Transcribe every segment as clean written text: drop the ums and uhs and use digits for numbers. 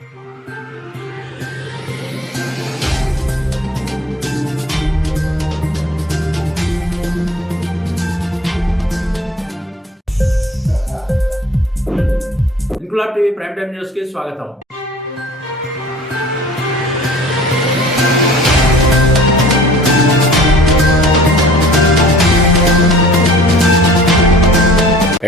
Inquilab TV prime time news కి స్వాగతం.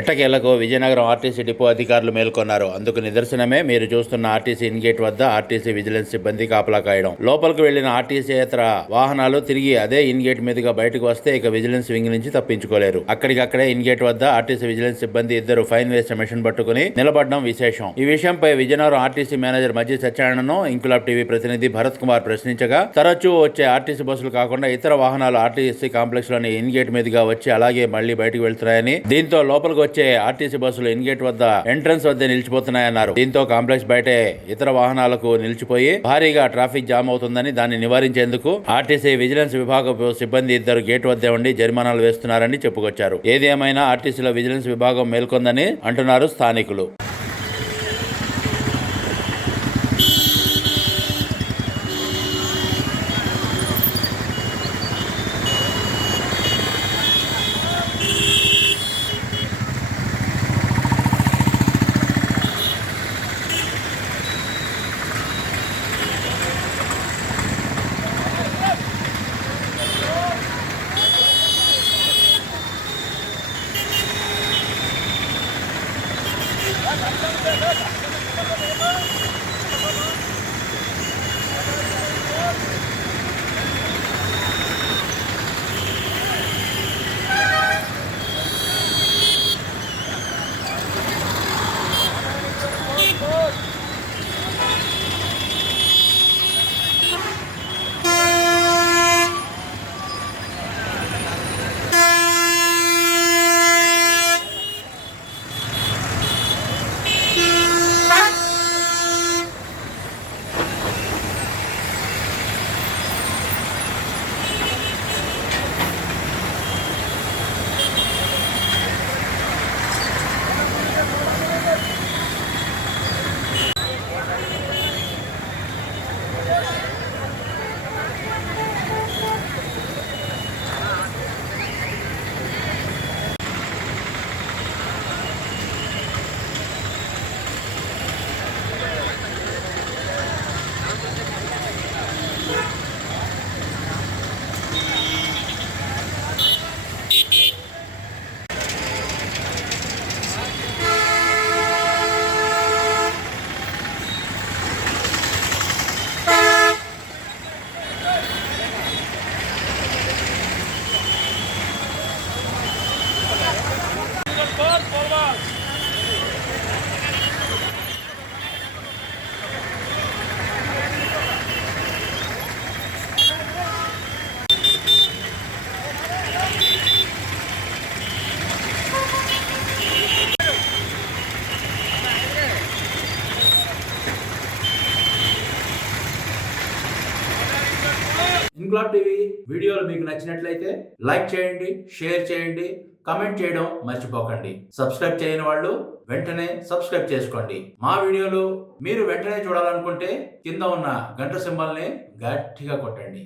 ఎట్టకేలకు విజయనగరం ఆర్టీసీ డిపో అధికారులు మేల్కొన్నారు. అందుకు నిదర్శనమే మీరు చూస్తున్న ఆర్టీసీ ఇన్గేట్ వద్ద ఆర్టీసీ విజిలెన్స్ సిబ్బంది కాపలా కాయడం. లోపలికి వెళ్లిన ఆర్టీసీయేతర వాహనాలు తిరిగి అదే ఇన్గేట్ మీదుగా బయటకు వస్తే ఇక విజిలెన్స్ వింగ్ నుంచి తప్పించుకోలేరు. అక్కడికక్కడే ఇన్గేట్ వద్ద ఆర్టీసీ విజిలెన్స్ సిబ్బంది ఇద్దరు ఫైన్ వేసే మిషన్ పట్టుకుని నిలబడడం విశేషం. ఈ విషయంపై విజయనగరం ఆర్టీసీ మేనేజర్ మధ్య సత్యనారాయణను ఇంక్లాబ్ టీవీ ప్రతినిధి భరత్ కుమార్ ప్రశ్నించగా, తరచూ వచ్చే ఆర్టీసీ బస్సులు కాకుండా ఇతర వాహనాలు ఆర్టీసీ కాంప్లెక్స్ లోని ఇన్గేట్ మీదుగా వచ్చి అలాగే మళ్లీ బయటకు వెళ్తున్నాయని, దీంతో లోపలికి వచ్చే ఆర్టీసీ బస్సులు ఇన్గేట్ వద్ద ఎంట్రన్స్ వద్ద నిలిచిపోతున్నాయన్నారు. దీంతో కాంప్లెక్స్ బయటే ఇతర వాహనాలకు నిలిచిపోయి భారీగా ట్రాఫిక్ జామ్ అవుతుందని, దాన్ని నివారించేందుకు ఆర్టీసీ విజిలెన్స్ విభాగపు సిబ్బంది ఇద్దరు గేట్ వద్దే ఉండి జరిమానాలు వేస్తున్నారని చెప్పుకొచ్చారు. ఏది ఏమైనా ఆర్టీసీలో విజిలెన్స్ విభాగం మేల్కొందని అంటున్నారు స్థానికులు. ఇంక్లాబ్ టీవీ వీడియోలు మీకు నచ్చినట్లయితే లైక్ చేయండి, షేర్ చేయండి, కమెంట్ చేయడం మర్చిపోకండి. సబ్స్క్రైబ్ చేయని వాళ్ళు వెంటనే సబ్స్క్రైబ్ చేసుకోండి. మా వీడియోలు మీరు వెంటనే చూడాలనుకుంటే కింద ఉన్న గంట సింబల్ని గట్టిగా కొట్టండి.